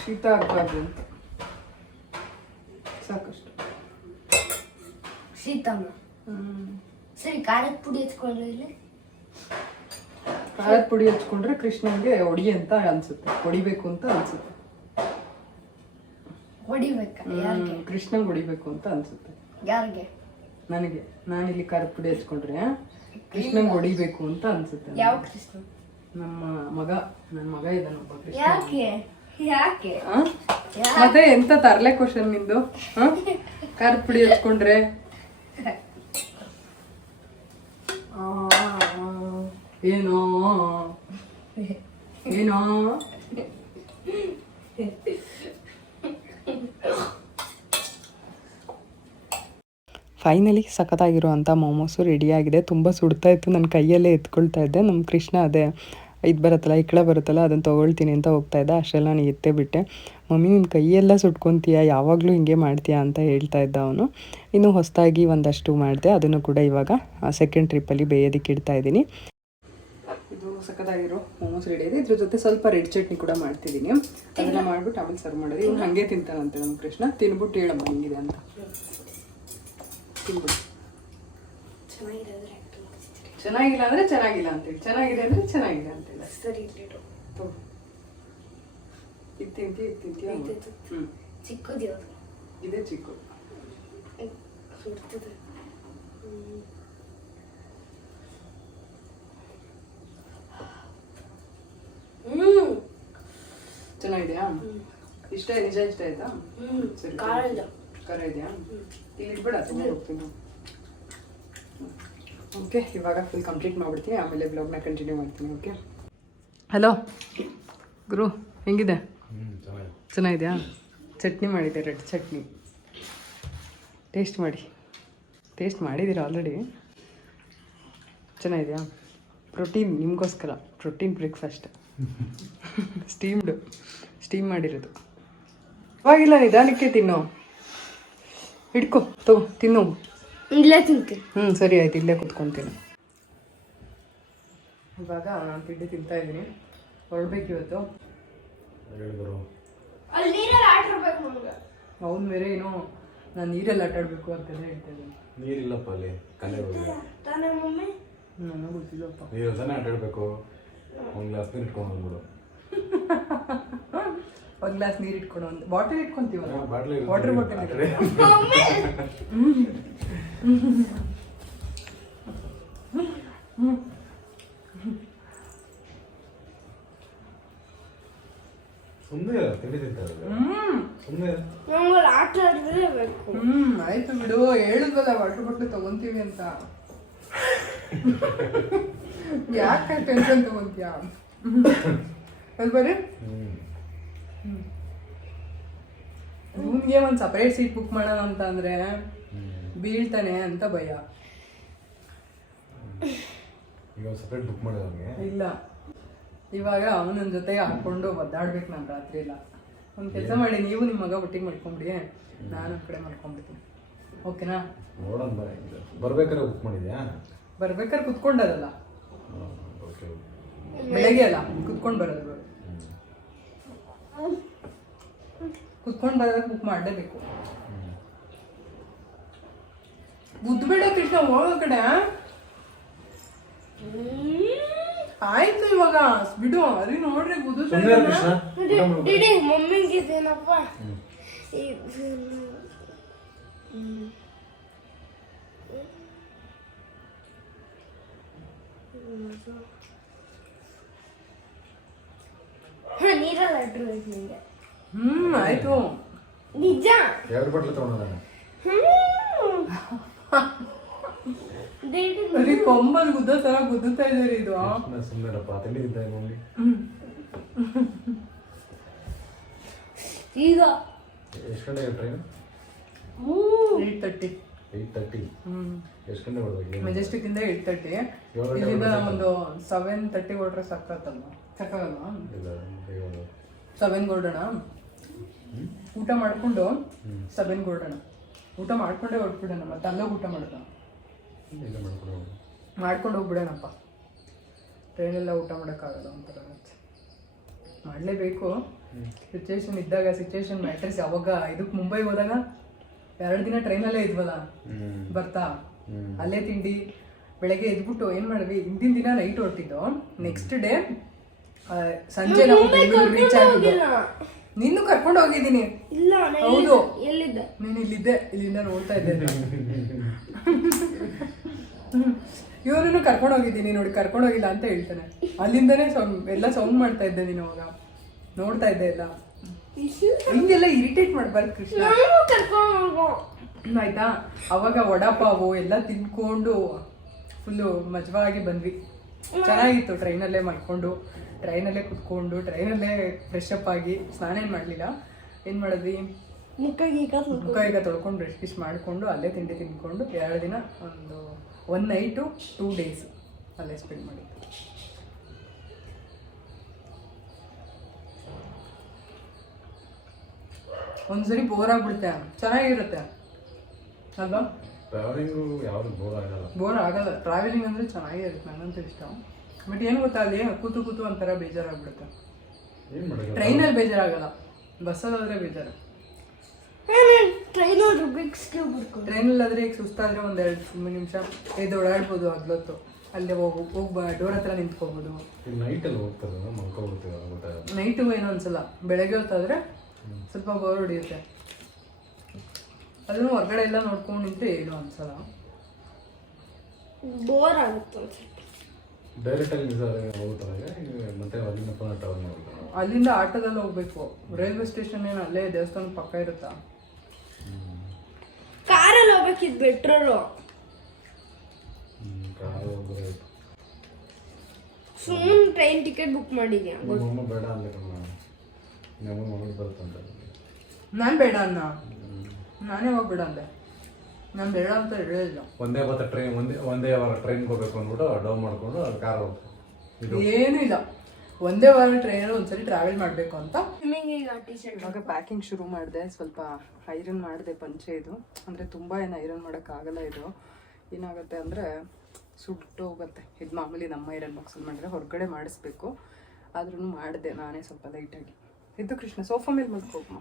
ಶೀತ ಆಗಬಾರ್ದು ಅಂತ ಸಾಕಷ್ಟು. ಶೀತಮ್ಮ ಸರಿ, ಖಾರದ ಪುಡಿ ಹಚ್ಕೊಂಡ್ರೆ ಇಲ್ಲಿ ಖಾರದ ಪುಡಿ ಹಚ್ಕೊಂಡ್ರೆ ಕೃಷ್ಣನ್ಗೆ ಹೊಡಿ ಅಂತ ಅನ್ಸುತ್ತೆ, ಹೊಡಿಬೇಕು ಅಂತ ಅನ್ಸುತ್ತೆ. ಹೊಡಿಬೇಕಾ? ಕೃಷ್ಣಂಗೆ ಹೊಡಿಬೇಕು ಅಂತ ಅನ್ಸುತ್ತೆ. ಯಾರಿಗೆ? ನನಗೆ. ನಾನಿಲ್ಲಿ ಖಾರದ ಪುಡಿ ಹಚ್ಕೊಂಡ್ರೆ ಕೃಷ್ಣಂಗೆ ಹೊಡಿಬೇಕು ಅಂತ ಅನ್ಸುತ್ತೆ. ಯಾವ ಕೃಷ್ಣ? ನನ್ನ ಮಗ ಇದ್ದಾನೆ ಒಬ್ಬ ಕೃಷ್ಣ. ಯಾಕೆ ಮತ್ತೆ ಎಂತ ತರ್ಲೆ ಕ್ವಶನ್ ನಿಂದು? ಖಾರದ ಪುಡಿ ಹಚ್ಕೊಂಡ್ರೆ ಏನೋ ಏನೋ ಫೈನಲಿ ಸಖತ್ತಾಗಿರುವಂಥ ಮೋಮೋಸು ರೆಡಿಯಾಗಿದೆ. ತುಂಬ ಸುಡ್ತಾ ಇತ್ತು, ನನ್ನ ಕೈಯಲ್ಲೇ ಎತ್ಕೊಳ್ತಾ ಇದ್ದೆ. ನಮ್ಮ ಕೃಷ್ಣ ಅದೇ ಇದು ಬರುತ್ತಲ್ಲ, ಇಕ್ಕಳ ಬರುತ್ತಲ್ಲ, ಅದನ್ನು ತೊಗೊಳ್ತೀನಿ ಅಂತ ಹೋಗ್ತಾ ಇದ್ದ. ಅಷ್ಟೆಲ್ಲ ನಾನು ಎತ್ತೇ ಬಿಟ್ಟೆ. ಮಮ್ಮಿ ನಿನ್ನ ಕೈಯೆಲ್ಲ ಸುಟ್ಕೊತೀಯ, ಯಾವಾಗಲೂ ಹಿಂಗೆ ಮಾಡ್ತೀಯಾ ಅಂತ ಹೇಳ್ತಾ ಇದ್ದ ಅವನು. ಇನ್ನು ಹೊಸದಾಗಿ ಒಂದಷ್ಟು ಮಾಡಿದೆ, ಅದನ್ನು ಕೂಡ ಇವಾಗ ಸೆಕೆಂಡ್ ಟ್ರಿಪ್ಪಲ್ಲಿ ಬೇಯೋದಕ್ಕೆ ಇಡ್ತಾ ಇದ್ದೀನಿ. ಇದು ಸಖತ್ತಾಗಿರೋ ಮೋಮೋಸ್ ರೆಡಿ ಇದೆ. ಇದ್ರ ಜೊತೆ ಸ್ವಲ್ಪ ರೆಡ್ ಚಟ್ನಿ ಕೂಡ ಮಾಡ್ತಿದ್ದೀನಿ. ಅದನ್ನು ಮಾಡಿಬಿಟ್ಟು ಆಮೇಲೆ ಸರ್ವ್ ಮಾಡೋದು. ಇವ್ನು ಹಾಗೆ ತಿಂತಾನಂತೆ ನಮ್ಮ ಕೃಷ್ಣ. ತಿನ್ಬಿಟ್ಟು ಹೇಳಮ್ಮ ಹಿಂಗಿದೆ ಅಂತ. ಚೆನ್ನಾಗಿಲ್ಲ ಅಂದ್ರೆ ಚೆನ್ನಾಗಿಲ್ಲ ಅಂತೇಳಿ, ಚೆನ್ನಾಗಿದೆ ಅಂದ್ರೆ ಚೆನ್ನಾಗಿದೆ ಅಂತೇಳಿ. ಸರಿ, ಇದು ತಿಂತೀಯ? ಚಿಕ್ಕದು ಇದೇ ಚಿಕ್ಕದು. ಚೆನ್ನಾಗಿದೆಯಾ? ಇಷ್ಟ ನಿಜ ಇಷ್ಟ ಆಯ್ತಾ? ಸರಿ, ಖಾರ ಇದೆಯಾ? ಇಲ್ಲಿ ಇಟ್ಬೇಡ, ತುಂಬ ಹೋಗ್ತೀನಿ. ಓಕೆ, ಇವಾಗ ಫುಲ್ ಕಂಪ್ಲೀಟ್ ಮಾಡ್ಬಿಡ್ತೀನಿ, ಆಮೇಲೆ ಬ್ಲಾಗ್ನ ಕಂಟಿನ್ಯೂ ಮಾಡ್ತೀನಿ. ಓಕೆ. ಹಲೋ ಗುರು, ಹೆಂಗಿದೆ? ಚೆನ್ನಾಗಿದೆಯಾ? ಚಟ್ನಿ ಮಾಡಿದ್ದೆ, ರೆಡ್ ಚಟ್ನಿ. ಟೇಸ್ಟ್ ಮಾಡಿ. ಟೇಸ್ಟ್ ಮಾಡಿದ್ದೀರಾ ಆಲ್ರೆಡಿ? ಚೆನ್ನಾಗಿದೆಯಾ? ಪ್ರೋಟೀನ್ ನಿಮಗೋಸ್ಕರ, ಪ್ರೋಟೀನ್ ಬ್ರೇಕ್ಫಾಸ್ಟ್. ಸ್ಟೀಮ್ ಮಾಡಿರೋದು. ಅವಾಗಿಲ್ಲ, ನಿಧಾನಕ್ಕೆ ತಿನ್ನೋ. ಹಿಡ್ಕೊ, ತಗೋ ತಿನ್ನು. ಇಲ್ಲೇ ತಿಂತೀನಿ. ಸರಿ ಆಯ್ತು, ಇಲ್ಲೇ ಕುತ್ಕೊತೀನಿ. ಇವಾಗ ನಾನು ತಿಂಡಿ ತಿಂತಾ ಇದ್ದೀನಿ. ಹೊರಡ್ಬೇಕು ಇವತ್ತು. ಅವ್ನು ಬೇರೆ ಏನೋ ನಾನು ನೀರಲ್ಲಿ ಆಟ ಆಡಬೇಕು ಅಂತೆಲ್ಲ ಹೇಳ್ತಾ ಇದ್ದೀನಿ. ನೀರಿಲ್ಲಪ್ಪ ಅಲ್ಲಿ, ಕಲೆ ನನಗೆ ಗೊತ್ತಿಲ್ಲಪ್ಪ. ನೀರು ತಾನೇ ಆಟ ಆಡಬೇಕು. ಒಂದು ಗ್ಲಾಸ್ ನೀರು ಇಟ್ಕೊಂಡು ಬಂದ್ಬಿಡು. ಒಂದು ಗ್ಲಾಸ್ ನೀರು ಇಟ್ಕೊಂಡು ಒಂದು ಬಾಟಲ್ ಇಟ್ಕೊಂತೀವಲ್ಲ, ಬಾಟ್ಲಿ ವಾಟರ್ ಬಾಟಲ್ ಇಟ್ಕೊಂಡು. ಸುಮ್ಮನೆ ತಿಂಡಿ ತಿಂತಾರೆ. ಸುಮ್ಮನೆ ಆಟ ಆಡಬೇಕು. ಆಯ್ತು ಬಿಡು, ಹೇಳಿದ್ವಲ್ಲ ವಾಟರ್ ಬಾಟ್ಲ್ ತಗೊಂತೀವಿ ಅಂತ. ಯಾಕೆ ಟೆನ್ಷನ್ ತಗೊಂತೀಯ? ಅಲ್ಲಿ ಬರ್ರಿ. ಇವನ್ಗೆ ಒಂದು ಸಪರೇಟ್ ಸೀಟ್ ಬುಕ್ ಮಾಡೋಣ ಅಂತ ಅಂದ್ರೆ ಬೀಳ್ತಾನೆ ಅಂತ ಭಯ. ಈಗ ಸಪ್ರೇಟ್ ಬುಕ್ ಮಾಡಿದವನಿಗೆ ಇಲ್ಲ, ಇವಾಗ ಅವನ ಜೊತೆಗೆ ಹಾಕೊಂಡು ಒದ್ದಾಡ್ಬೇಕು ನಾನು ರಾತ್ರಿ ಎಲ್ಲ. ಒಂದು ಕೆಲಸ ಮಾಡಿ, ನೀವು ನಿಮ್ಮ ಮಗ ಒಟ್ಟಿಗೆ ಮಾಡ್ಕೊಂಬಿಡಿ, ನಾನು ಆ ಕಡೆ ಮಾಡ್ಕೊಂಡ್ಬಿಡ್ತೀನಿ. ಓಕೆನಾ? ನೋಡೋಣ. ಬರ್ಬೇಕಾದ್ರೆ ಬುಕ್ ಮಾಡಿದ್ಯಾ? ಬರ್ಬೇಕಾದ್ರೆ ಕುತ್ಕೊಂಡದಲ್ಲ, ಓಕೆ. ಬೆಳಗ್ಗೆ ಅಲ್ಲ ಕುತ್ಕೊಂಡು ಬರೋದು. ಕುತ್ಕೊಂಡು ಬರೋದಕ್ಕೆ ಬುಕ್ ಮಾಡಲೇಬೇಕು. ಗುದ್ಬೇಡ ಕೃಷ್ಣ, ಹೋಗೋ ಕಡೆ. ಆಯ್ತು, ಇವಾಗ ಬಿಡು. ಅರಿ ನೋಡ್ರಿ, ಮಮ್ಮಿಗಿದೇನಪ್ಪ ನೀರಲ್ಲಿ ಅಡ್ರಬೇಕು ನಿಂಗೆ. ಆಯ್ತು, ನಿಜ. 2 ಬಾಟ್ಲು ತಗೊಂಡ. ಬರೀ ಕೊಂಬಲ್ ಗುದ್ದ ತರ ಗುದ್ದುತ್ತಾ ಇದ್ದೀರಿ. ಇದು ಸುಮ್ಮನೆರಪ್ಪ, ತಿಂಡಿ ತಿಂತಾರೆ ಮಮ್ಮಿ. ಈಗ ಎಷ್ಟು ಗಂಟೆಗೆ ಟ್ರೈನ್? 8:30. 8:30. ಎಷ್ಟು ಗಂಟೆ ಬರ್ಬೇಕು? ಮೆಜೆಸ್ಟಿಕ್ ಇಂದ 8:30. ಇಲ್ಲಿಂದ ಒಂದು 7:30 ಹೊರಟ್ರೆ ಸಾಕಾಗಲ್ವಾ? ಸಾಕಾಗಲ್ವಾ? 7 ಹೊರಡೋಣ. ಊಟ ಮಾಡ್ಕೊಂಡು 7 ಹೊರಡೋಣ. ಊಟ ಮಾಡ್ಕೊಂಡೇ ಹೊರಟ್ಬಿಡೋಣ. ಮತ್ತೆ ಅಲ್ಲೋಗಿ ಊಟ ಮಾಡೋಣ. ಮಾಡ್ಕೊಂಡು ಹೋಗ್ಬಿಡೋಣಪ್ಪ. ಟ್ರೈನೆಲ್ಲ ಊಟ ಮಾಡೋಕ್ಕಾಗಲ್ಲ, ಒಂಥರ ಮಾಡಲೇಬೇಕು. ಸಿಚುವೇಶನ್ ಇದ್ದಾಗ, ಸಿಚುವೇಶನ್ ಮ್ಯಾಟರ್ಸ್. ಯಾವಾಗ ಇದಕ್ಕೆ ಮುಂಬೈಗೆ ಹೋದಾಗ 2 ದಿನ ಟ್ರೈನಲ್ಲೇ ಇದ್ವಲ್ಲ, ಬರ್ತಾ ಅಲ್ಲೇ ತಿಂಡಿ. ಬೆಳಗ್ಗೆ ಎದ್ಬಿಟ್ಟು ಏನು ಮಾಡಿದ್ವಿ, ಹಿಂದಿನ ದಿನ ನೈಟ್ ಹೊರಟಿದ್ದು. ನೆಕ್ಸ್ಟ್ ಡೇ ಸಂಜೆ ನಾವು ಬೆಂಗಳೂರು ರೀಚ್ ಆಗಿದ್ದು. ನಿನ್ನೂ ಕರ್ಕೊಂಡು ಹೋಗಿದ್ದೀನಿ. ಹೌದು, ನೀನು ಇಲ್ಲಿದ್ದೆ. ಇಲ್ಲಿಂದ ನೋಡ್ತಾ ಇದ್ದೆ. ಇವನನ್ನು ಕರ್ಕೊಂಡು ಹೋಗಿದ್ದೀನಿ ನೋಡಿ. ಕರ್ಕೊಂಡು ಹೋಗಿಲ್ಲ ಅಂತ ಹೇಳ್ತಾನೆ. ಅಲ್ಲಿಂದನೇ ಎಲ್ಲ ಸೌಂಡ್ ಮಾಡ್ತಾ ಇದ್ದೆ. ನೀನು ಅವಾಗ ನೋಡ್ತಾ ಇದ್ದೆ ಎಲ್ಲ. ಹಿಂಗೆಲ್ಲ ಇರಿಟೇಟ್ ಮಾಡಬಾರ್ದು ಕೃಷ್ಣ, ಆಯ್ತಾ? ಅವಾಗ ವಡಾಪಾವು ಎಲ್ಲ ತಿನ್ಕೊಂಡು ಫುಲ್ಲು ಮಜವಾಗಿ ಬಂದ್ವಿ. ಚೆನ್ನಾಗಿತ್ತು. ಟ್ರೈನಲ್ಲೇ ಮಾಡ್ಕೊಂಡು, ಟ್ರೈನಲ್ಲೇ ಕುತ್ಕೊಂಡು, ಟ್ರೈನಲ್ಲೇ ಫ್ರೆಶ್ ಅಪ್ ಆಗಿ, ಸ್ನಾನ ಏನು ಮಾಡಲಿಲ್ಲ. ಏನು ಮಾಡಿದ್ವಿ, ಮುಖ ಈಗ ತೊಳ್ಕೊಂಡು ಬ್ರಷ್ ಗಿಶ್ ಮಾಡಿಕೊಂಡು ಅಲ್ಲೇ ತಿಂಡಿ ತಿನ್ಕೊಂಡು 2 ದಿನ, ಒಂದು 1 ನೈಟು 2 ಡೇಸ್ ಅಲ್ಲೇ ಸ್ಪೆಂಡ್ ಮಾಡಿದ್ದು. ಒಂದ್ಸರಿ ಬೋರ್ ಆಗ್ಬಿಡುತ್ತೆ, ಚೆನ್ನಾಗಿರುತ್ತೆ ಅಲ್ವಾ? ಟ್ರಾವೆಲಿಂಗು ಯಾವುದು ಬೋರ್ ಆಗಲ್ಲ. ಟ್ರಾವೆಲಿಂಗ್ ಅಂದರೆ ಚೆನ್ನಾಗಿರುತ್ತೆ, ನನಗಂತೂ ಇಷ್ಟ. ಬಟ್ ಏನು ಗೊತ್ತಾ, ಅಲ್ಲಿ ಕೂತು ಒಂಥರ ಬೇಜಾರಾಗ್ಬಿಡುತ್ತೆ. ಟ್ರೈನಲ್ಲಿ ಬೇಜಾರಾಗಲ್ಲ, ಬಸ್ಸಲ್ಲಾದರೆ ಬೇಜಾರು. ಟ್ರೈನಲ್ಲಾದರೆ ಈಗ ಸುಸ್ತಾದರೆ 1-2 ನಿಮಿಷ ಎದ್ದು ಓಡಾಡ್ಬೋದು. ಹಗ್ಲೊತ್ತು ಅಲ್ಲೇ ಹೋಗಿ ಡೋರ್ ಹತ್ರ ನಿಂತ್ಕೋಬೋದು. ನೈಟಲ್ಲಿ ಹೋಗ್ತದೆ, ಮಲ್ಕೊಬಿಡ್ತೀವಿ. ನೈಟು ಏನೋ ಅನ್ಸಲ್ಲ. ಬೆಳಗ್ಗೆ ಹೊತ್ತಾದರೆ ಸ್ವಲ್ಪ ಬೋರ್ ಹೊಡಿಯುತ್ತೆ. ಅದನ್ನು ಹೊರಗಡೆ ಎಲ್ಲ ನೋಡ್ಕೊಂಡು ನಿಂತರೆ ಏನು ಅನ್ಸಲ್ಲ, ಬೋರ್ ಆಗುತ್ತೆ. ಡೈರೆಕ್ಟಾಗಿ ಹೋಗುತ್ತಾರೆ, ಮತ್ತೆ ಅಲ್ಲಿಂದ ಟ್ರಾವೆಲ್ ಮಾಡ್ತಾರೆ. ಅಲ್ಲಿಂದ ಆಟೋದಲ್ಲಿ ಹೋಗ್ಬೇಕು. ರೈಲ್ವೆ ಸ್ಟೇಷನ್ ಏನು ಅಲ್ಲೇ ದೇವಸ್ಥಾನ ಪಕ್ಕ ಇರುತ್ತಾ? ಕಾರಲ್ಲಿ ಹೋಗ್ಬೇಕಿದ್ ಬೆಟ್ರೋರು. ಸುಮ್ಮನೆ ಟ್ರೈನ್ ಟಿಕೆಟ್ ಬುಕ್ ಮಾಡಿದ್ಯಾ? ಮಮ್ಮ ಬೇಡ ಅಂದ್ರೆ ನಮ್ಮ ಮಮ್ಮಿ ಬರುತ್ತಂತ. ನಾನು ಬೇಡ ಅನ್ನ, ನಾನೇ ಹೋಗ್ಬೇಡ ಅಂದೆ. ನಾನು ಬೇಡ ಅಂತ ಹೇಳಿಲ್ಲ. ಒಂದೇ ಟ್ರೈನ್ ಒಂದೇ ವಾರ ಟ್ರೈನ್ಗೆ ಹೋಗ್ಬೇಕು ಅಂದ್ಬಿಟ್ಟು ಡೌನ್ ಮಾಡಿಕೊಂಡು ಅದು ಕಾರ್ ಹೋಗ್ತು. ಏನೂ ಇಲ್ಲ, ಒಂದೇ ವಾರ ಟ್ರೈನಲ್ಲಿ ಒಂದ್ಸರಿ ಟ್ರಾವೆಲ್ ಮಾಡಬೇಕು ಅಂತ. ಇವಾಗ ಪ್ಯಾಕಿಂಗ್ ಶುರು ಮಾಡಿದೆ. ಸ್ವಲ್ಪ ಐರನ್ ಮಾಡಿದೆ ಪಂಚೆ. ಇದು ಅಂದರೆ ತುಂಬ ಏನು ಐರನ್ ಮಾಡೋಕ್ಕಾಗಲ್ಲ. ಇದು ಏನಾಗುತ್ತೆ ಅಂದರೆ ಸುಟ್ಟು ಹೋಗುತ್ತೆ. ಇದು ಮಾಮೂಲಿ ನಮ್ಮ ಐರನ್ ಬಾಕ್ಸಲ್ಲಿ ಮಾಡಿದ್ರೆ ಹೊರಗಡೆ ಮಾಡಿಸ್ಬೇಕು. ಆದ್ರೂ ಮಾಡಿದೆ ನಾನೇ ಸ್ವಲ್ಪ ಲೈಟಾಗಿ. ಇದು ಕೃಷ್ಣ ಸೋಫಾ ಮೇಲೆ ಮಲ್ಕೋಮ್ಮ.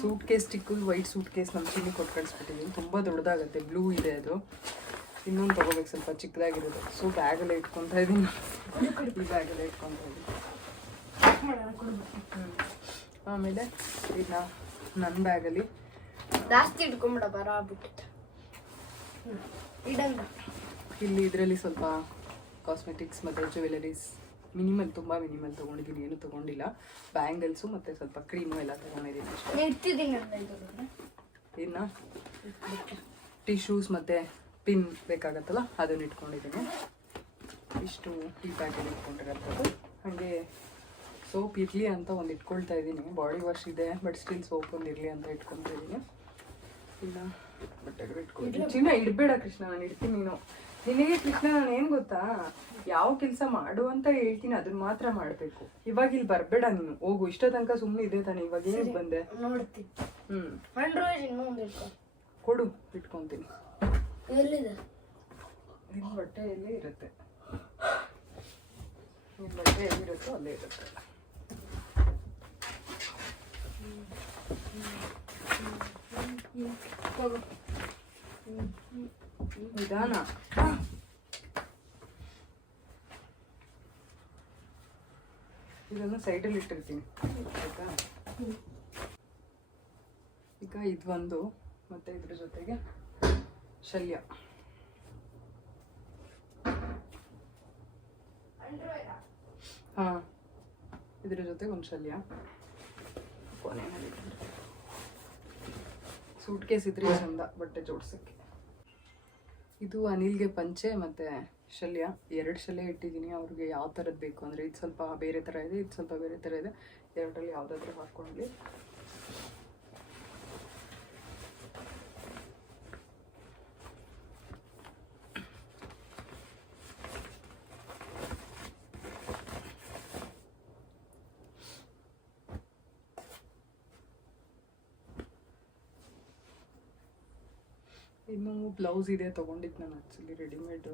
ಸೂಟ್ ಕೇಸ್ ಚಿಕ್ಕ ವೈಟ್ ಸೂಟ್ ಕೇಸ್ ನಮ್ಮ ಚಿನ್ನಿ ಕೊಟ್ಟು ಕಳಿಸ್ಬಿಟ್ಟಿದ್ದೀನಿ. ತುಂಬ ದೊಡ್ಡದಾಗುತ್ತೆ, ಬ್ಲೂ ಇದೆ ಅದು. ಇನ್ನೊಂದು ತೊಗೋಬೇಕು ಸ್ವಲ್ಪ ಚಿಕ್ಕದಾಗಿರೋದು. ಸೊ ಬ್ಯಾಗಲ್ಲೇ ಇಟ್ಕೊತಾ ಇದ್ದೀನಿ. ಈ ಬ್ಯಾಗಲ್ಲೇ ಇಟ್ಕೊತಾ ಇದ್ದೀನಿ. ಆಮೇಲೆ ಈಗ ನನ್ನ ಬ್ಯಾಗಲ್ಲಿ ಜಾಸ್ತಿ ಇಟ್ಕೊಂಬಿಡ ಬರ ಆಗ್ಬಿಟ್ಟಿತ್ತು. ಇಲ್ಲಿ ಇದರಲ್ಲಿ ಸ್ವಲ್ಪ ಕಾಸ್ಮೆಟಿಕ್ಸ್ ಮತ್ತು ಜ್ಯುವೆಲರೀಸ್ ಮಿನಿಮಲ್, ತುಂಬ ಮಿನಿಮಲ್ ತೊಗೊಂಡಿದ್ದೀನಿ, ಏನು ತೊಗೊಂಡಿಲ್ಲ. ಬ್ಯಾಂಗಲ್ಸು ಮತ್ತು ಸ್ವಲ್ಪ ಕ್ರೀಮು ಎಲ್ಲ ತೊಗೊಂಡಿದ್ದೀನಿ ಅಷ್ಟೇ. ಇನ್ನು ಟಿಶ್ಯೂಸ್ ಮತ್ತು ಪಿನ್ ಬೇಕಾಗತ್ತಲ್ಲ ಅದನ್ನು ಇಟ್ಕೊಂಡಿದ್ದೀನಿ. ಇಷ್ಟು ಈ ಪ್ಯಾಕೆಟ್ ಇಟ್ಕೊಂಡಿರೋಂಥದ್ದು. ಹಾಗೆ ಸೋಪ್ ಇರಲಿ ಅಂತ ಒಂದು ಇಟ್ಕೊಳ್ತಾ ಇದ್ದೀನಿ. ಬಾಡಿ ವಾಶ್ ಇದೆ ಬಟ್ ಸ್ಟಿಲ್ ಸೋಪ್ ಒಂದು ಇರಲಿ ಅಂತ ಇಟ್ಕೊಳ್ತಾ ಇದ್ದೀನಿ. ಇನ್ನು ಬಟ್ಟೆಗಳು ಇಟ್ಕೊಂಡು ಚಿನ್ನ ಇಡಬೇಡ ಕೃಷ್ಣ, ನಾನು ಇಡ್ತೀನಿ. ನಿನಗೆ ಕೃಷ್ಣ ನಾನು ಏನು ಗೊತ್ತಾ, ಯಾವ ಕೆಲಸ ಮಾಡು ಅಂತ ಹೇಳ್ತೀನಿ ಅದನ್ನ ಮಾತ್ರ ಮಾಡಬೇಕು. ಇವಾಗ ಇಲ್ಲಿ ಬರಬೇಡ ನೀನು, ಹೋಗು. ಇಷ್ಟ ತನಕ ಸುಮ್ಮನೆ ಇದೆ ತಾನೆ, ಇವಾಗ ಏನು ಬಂದೆ ನೋಡ್ತೀನಿ. ಕೊಡು, ಇಟ್ಕೊತೀನಿ. ಎಲ್ಲಿದೆ? ನಿನ್ನ ಬಟ್ಟೆ ಎಲ್ಲಿ ಇರುತ್ತೆ, ನಿನ್ನ ಬಟ್ಟೆ ಎಲ್ಲಿರುತ್ತೋ ಅಲ್ಲೇ ಇರುತ್ತೆ. ನಿಧಾನ. ಇದನ್ನು ಸೈಡಲ್ಲಿ ಇಟ್ಟಿರ್ತೀನಿ ಆಯ್ತಾ. ಈಗ ಇದು ಒಂದು, ಮತ್ತೆ ಇದ್ರ ಜೊತೆಗೆ ಶಲ್ಯ. ಹಾಂ, ಇದ್ರ ಜೊತೆಗೆ ಒಂದು ಶಲ್ಯ. ಕೊನೆಯಲ್ಲಿ ಸೂಟ್ ಕೇಸ್ ಇದ್ರೆ ಚಂದ ಬಟ್ಟೆ ಜೋಡ್ಸೋಕ್ಕೆ. ಇದು ಅನಿಲ್ಗೆ ಪಂಚೆ ಮತ್ತು ಶಲ್ಯ, 2 ಶಲ್ಯ ಇಟ್ಟಿದ್ದೀನಿ. ಅವ್ರಿಗೆ ಯಾವ ಥರದ್ದು ಬೇಕು ಅಂದರೆ, ಇದು ಸ್ವಲ್ಪ ಬೇರೆ ಥರ ಇದೆ, ಇದು ಸ್ವಲ್ಪ ಬೇರೆ ಥರ ಇದೆ. ಎರಡರಲ್ಲಿ ಯಾವುದಾದ್ರೂ ಹಾಕ್ಕೊಳ್ಳಿ. ಇನ್ನು ಬ್ಲೌಸ್ ಇದೆ, ತೊಗೊಂಡಿದ್ದು ನಾನು ಆ್ಯಕ್ಚುಲಿ ರೆಡಿಮೇಡು.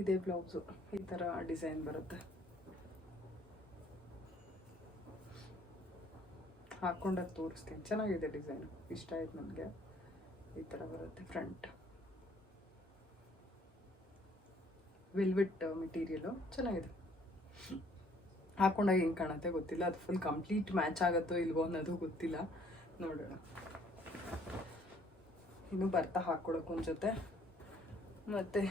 ಇದೇ ಬ್ಲೌಸು, ಈ ಥರ ಡಿಸೈನ್ ಬರುತ್ತೆ. ಹಾಕ್ಕೊಂಡಾಗ ತೋರಿಸ್ತೀನಿ, ಚೆನ್ನಾಗಿದೆ ಡಿಸೈನ್, ಇಷ್ಟ ಆಯ್ತು ನನಗೆ. ಈ ಥರ ಬರುತ್ತೆ ಫ್ರಂಟ್. ವೆಲ್ವೆಟ್ ಮೆಟೀರಿಯಲು ಚೆನ್ನಾಗಿದೆ. ಹಾಕೊಂಡಾಗ ಹೆಂಗೆ ಕಾಣುತ್ತೆ ಗೊತ್ತಿಲ್ಲ, ಅದು ಫುಲ್ ಕಂಪ್ಲೀಟ್ ಮ್ಯಾಚ್ ಆಗುತ್ತೋ ಇಲ್ವೋ ಅನ್ನೋದು ಗೊತ್ತಿಲ್ಲ, ನೋಡೋಣ. ಇನ್ನು ಬರ್ತಾ ಹಾಕ್ಕೊಳಕ್ಕೆ ಒಂದು ಜೊತೆ, ಮತ್ತು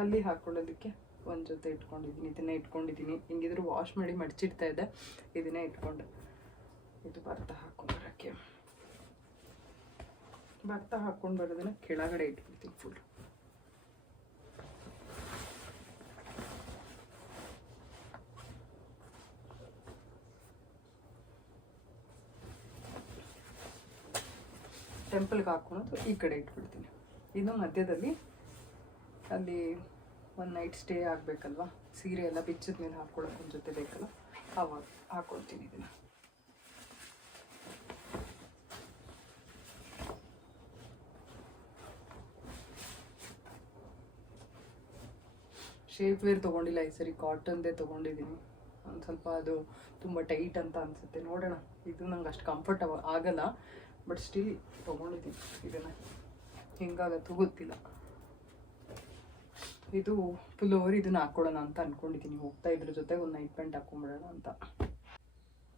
ಅಲ್ಲಿ ಹಾಕ್ಕೊಳ್ಳೋದಕ್ಕೆ ಒಂದು ಜೊತೆ ಇಟ್ಕೊಂಡಿದ್ದೀನಿ. ಇದನ್ನೇ ಇಟ್ಕೊಂಡಿದ್ದೀನಿ. ಹಿಂಗಿದ್ರು ವಾಶ್ ಮಾಡಿ ಮಡಚಿಡ್ತಾ ಇದ್ದೆ, ಇದನ್ನೇ ಇಟ್ಕೊಂಡೆ. ಇದು ಬರ್ತಾ ಹಾಕ್ಕೊಂಡು ಬರೋಕ್ಕೆ, ಬರ್ತಾ ಹಾಕ್ಕೊಂಡು ಬರೋದನ್ನ ಕೆಳಗಡೆ ಇಟ್ಬಿಡ್ತೀನಿ ಫುಲ್. ಟೆಂಪಲ್ಗೆ ಹಾಕ್ಕೊಳೋದು ಈ ಕಡೆ ಇಟ್ಬಿಡ್ತೀನಿ. ಇನ್ನು ಮಧ್ಯದಲ್ಲಿ ಅಲ್ಲಿ ಒಂದು ನೈಟ್ ಸ್ಟೇ ಆಗಬೇಕಲ್ವ, ಸೀರೆ ಎಲ್ಲ ಬಿಚ್ಚಿದ ಮೇಲೆ ಹಾಕ್ಕೊಳಕ್ಕೆ ಒಂದು ಜೊತೆ ಬೇಕಲ್ಲ, ಅವಾಗ ಹಾಕ್ಕೊಳ್ತೀನಿ ಇದನ್ನು. ಶೇಪ್ ವೇರ್ ತೊಗೊಂಡಿಲ್ಲ ಈ ಸರಿ, ಕಾಟನ್ದೇ ತೊಗೊಂಡಿದ್ದೀನಿ. ಒಂದು ಸ್ವಲ್ಪ ಅದು ತುಂಬ ಟೈಟ್ ಅಂತ ಅನಿಸುತ್ತೆ, ನೋಡೋಣ. ಇದು ನಂಗೆ ಅಷ್ಟು ಕಂಫರ್ಟ್ ಆಗಲ್ಲ, ಬಟ್ ಸ್ಟಿಲ್ ತೊಗೊಂಡಿದ್ದೀನಿ ಇದನ್ನು. ಹೆಂಗಾಗತ್ತೋ ಗೊತ್ತಿಲ್ಲ. ಇದು ಫುಲ್ ಓವರ್, ಇದನ್ನ ಹಾಕ್ಕೊಳ್ಳೋಣ ಅಂತ ಅಂದ್ಕೊಂಡಿದ್ದೀನಿ. ಹೋಗ್ತಾ ಇದ್ರ ಜೊತೆ ಒಂದು ನೈಟ್ ಪ್ಯಾಂಟ್ ಹಾಕ್ಕೊಂಬಿಡೋಣ ಅಂತ.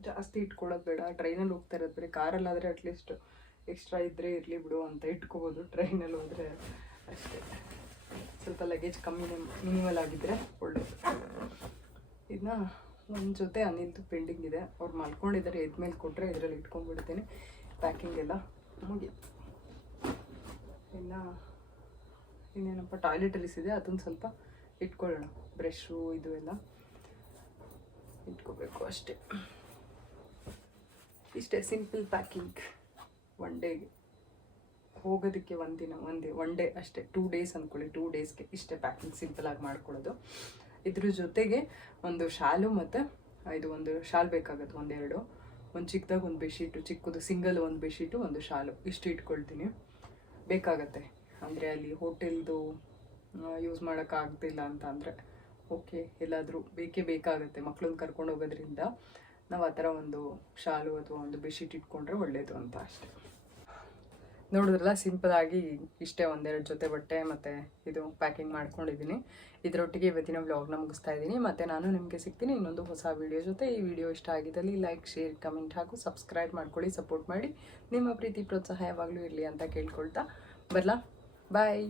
ಜಾಸ್ತಿ ಇಟ್ಕೊಳ್ಳೋದು ಬೇಡ, ಟ್ರೈನಲ್ಲಿ ಹೋಗ್ತಾ ಇರೋದು ಬೇರೆ. ಕಾರಲ್ಲಾದರೆ ಅಟ್ಲೀಸ್ಟ್ ಎಕ್ಸ್ಟ್ರಾ ಇದ್ದರೆ ಇರಲಿ ಬಿಡು ಅಂತ ಇಟ್ಕೋಬೋದು, ಟ್ರೈನಲ್ಲಿ ಹೋದರೆ ಅಷ್ಟೇ. ಸ್ವಲ್ಪ ಲಗೇಜ್ ಕಮ್ಮಿನೇ ಮಿನಿಮಲ್ ಆಗಿದ್ದರೆ ಒಳ್ಳೆಯದು. ಇದನ್ನ ಒಂದು ಜೊತೆ ಅನಿಲ್ದು ಪೆಂಡಿಂಗ್ ಇದೆ, ಅವ್ರು ಮಲ್ಕೊಂಡಿದ್ದಾರೆ, ಎದ್ಮೇಲೆ ಕೊಟ್ಟರೆ ಇದರಲ್ಲಿ ಇಟ್ಕೊಂಡ್ಬಿಡ್ತೀನಿ. ಪ್ಯಾಕಿಂಗ್ ಎಲ್ಲ ಮುಗೀತು. ಇನ್ನೇನಪ್ಪ ಟಾಯ್ಲೆಟರೀಸ್ ಇದೆ, ಅದನ್ನು ಸ್ವಲ್ಪ ಇಟ್ಕೊಳ್ಳೋಣ. ಬ್ರಷು ಇದು ಎಲ್ಲ ಇಟ್ಕೋಬೇಕು ಅಷ್ಟೇ. ಇಷ್ಟೇ ಸಿಂಪಲ್ ಪ್ಯಾಕಿಂಗ್. ಒನ್ ಡೇಗೆ ಹೋಗೋದಕ್ಕೆ ಒನ್ ಡೇ ಅಷ್ಟೇ, 2 ಡೇಸ್ ಅಂದ್ಕೊಳ್ಳಿ. 2 ಡೇಸ್ಗೆ ಇಷ್ಟೇ ಪ್ಯಾಕಿಂಗ್ ಸಿಂಪಲಾಗಿ ಮಾಡ್ಕೊಳ್ಳೋದು. ಇದ್ರ ಜೊತೆಗೆ ಒಂದು ಶಾಲು ಮತ್ತು ಇದು ಒಂದು ಶಾಲ್ ಬೇಕಾಗುತ್ತೆ, ಒಂದೆರಡು. ಒಂದು ಚಿಕ್ಕದಾಗ ಒಂದು ಬೆಡ್ಶೀಟು, ಚಿಕ್ಕದು ಸಿಂಗಲ್ ಒಂದು ಬೆಡ್ಶೀಟು, ಒಂದು ಶಾಲು, ಇಷ್ಟು ಇಟ್ಕೊಳ್ತೀನಿ. ಬೇಕಾಗತ್ತೆ ಅಂದರೆ ಅಲ್ಲಿ ಹೋಟೆಲ್ದು ಯೂಸ್ ಮಾಡೋಕ್ಕಾಗ್ತಿಲ್ಲ ಅಂತ ಅಂದರೆ ಓಕೆ, ಎಲ್ಲಾದರೂ ಬೇಕಾಗುತ್ತೆ. ಮಕ್ಕಳನ್ನ ಕರ್ಕೊಂಡು ಹೋಗೋದ್ರಿಂದ ನಾವು ಆ ಥರ ಒಂದು ಶಾಲು ಅಥವಾ ಒಂದು ಬೆಡ್ಶೀಟ್ ಇಟ್ಕೊಂಡ್ರೆ ಒಳ್ಳೆಯದು ಅಂತ ಅಷ್ಟೆ. ನೋಡಿದ್ರಲ್ಲ, ಸಿಂಪಲಾಗಿ ಇಷ್ಟೇ ಒಂದೆರಡು ಜೊತೆ ಬಟ್ಟೆ ಮತ್ತು ಇದು ಪ್ಯಾಕಿಂಗ್ ಮಾಡ್ಕೊಂಡಿದ್ದೀನಿ. ಇದರೊಟ್ಟಿಗೆ ಇವತ್ತಿನ ವ್ಲಾಗ್ನ ಮುಗಿಸ್ತಾ ಇದ್ದೀನಿ. ಮತ್ತು ನಾನು ನಿಮಗೆ ಸಿಗ್ತೀನಿ ಇನ್ನೊಂದು ಹೊಸ ವೀಡಿಯೋ ಜೊತೆ. ಈ ವಿಡಿಯೋ ಇಷ್ಟ ಆಗಿದ್ದಲ್ಲಿ ಲೈಕ್, ಶೇರ್, ಕಮೆಂಟ್ ಹಾಗೂ ಸಬ್ಸ್ಕ್ರೈಬ್ ಮಾಡ್ಕೊಳ್ಳಿ, ಸಪೋರ್ಟ್ ಮಾಡಿ. ನಿಮ್ಮ ಪ್ರೀತಿ ಪ್ರೋತ್ಸಾಹ ಯಾವಾಗಲೂ ಇರಲಿ ಅಂತ ಕೇಳ್ಕೊಳ್ತಾ ಬರಲಾ. ಬಾಯ್.